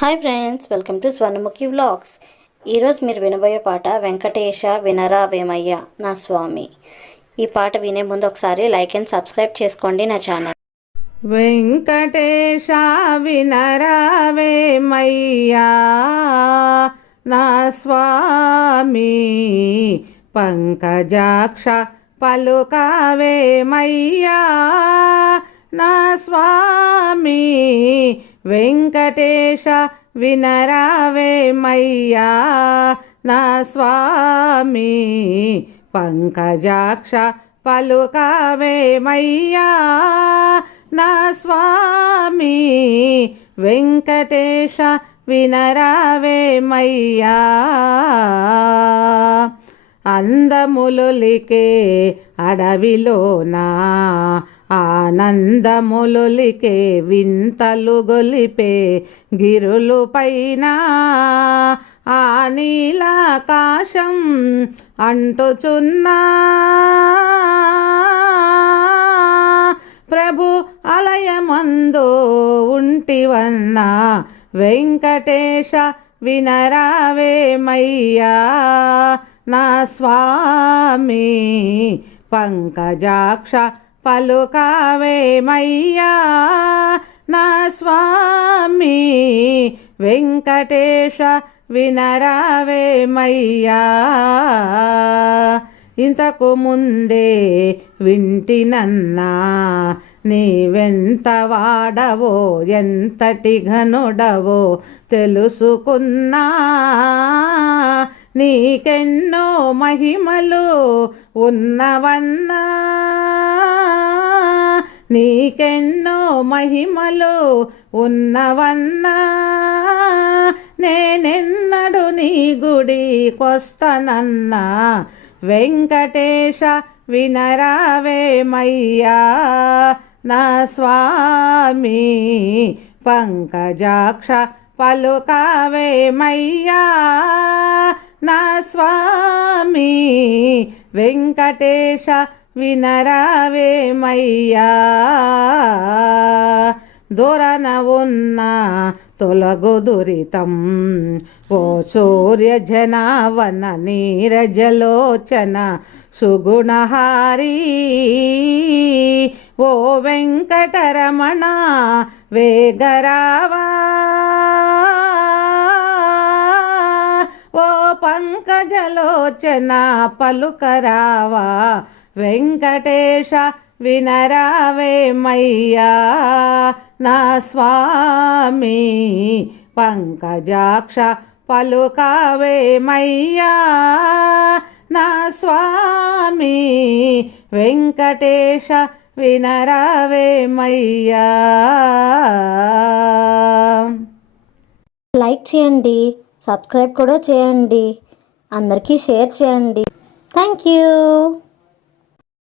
Hi friends welcome to Swarnamukhi vlogs. ఈరోజు మీరు వినబోయే పాట వెంకటేశ వినరా వేమయ్య నా స్వామి. ఈ పాట వినే ముందు ఒకసారి లైక్ అండ్ సబ్స్క్రైబ్ చేసుకోండి నా ఛానల్. వెంకటేశ వినరా వేమయ్యా నా స్వామి. పంకజాక్ష పలుకావేమయ్యా నా స్వామి. వెంకటేశ వినరావేమయ్యా నా స్వామి. పంకజాక్ష పలుకావేమయ్యా నా స్వామి. వెంకటేశ వినరావేమయ్యా అందములులికే అడవిలోనా? ఆనందములులికే వింతలు గొలిపే గిరులు పైన ఆ నీలాకాశం అంటుచున్నా ప్రభు అలయమందు ఉంటివన్నా వెంకటేశ వినరావేమయ్యా? నా స్వామి పంకజాక్ష పలుకావేమయ్యా. నా స్వామి వెంకటేశ వినరావేమయ్యా. ఇంతకు ముందే వింటినన్నా నీవెంత వాడవో ఎంతటి ఘనుడవో తెలుసుకున్నా. నీకెన్నో మహిమలు ఉన్నవన్నా. నీకెన్నో మహిమలు ఉన్నవన్నా. నేనెన్నడు నీ గుడికొస్తనన్నా. వెంకటేశ వినరావేమయ్యా. నా స్వామి పంకజాక్ష పలుకావేమయ్యా. నా స్వామి వెంకటేశ వినరావేమయ్యా దూరన ఉన్న తొలగు దురితం ఓ సూర్య జనావన నీరజలోచన సుగుణహారీ. ఓ వెంకటరమణ వేగరావా. పంకజలోచన పలుకరావా. వెంకటేశ వినరావేమయ్యా నా స్వామి పంకజాక్ష పలుకావేమయ్యా నా స్వామి వెంకటేశ వినరావేమయ్యా లైక్ చేయండి సబ్స్క్రైబ్ కూడా చేయండి. అందరికీ షేర్ చేయండి. Thank you.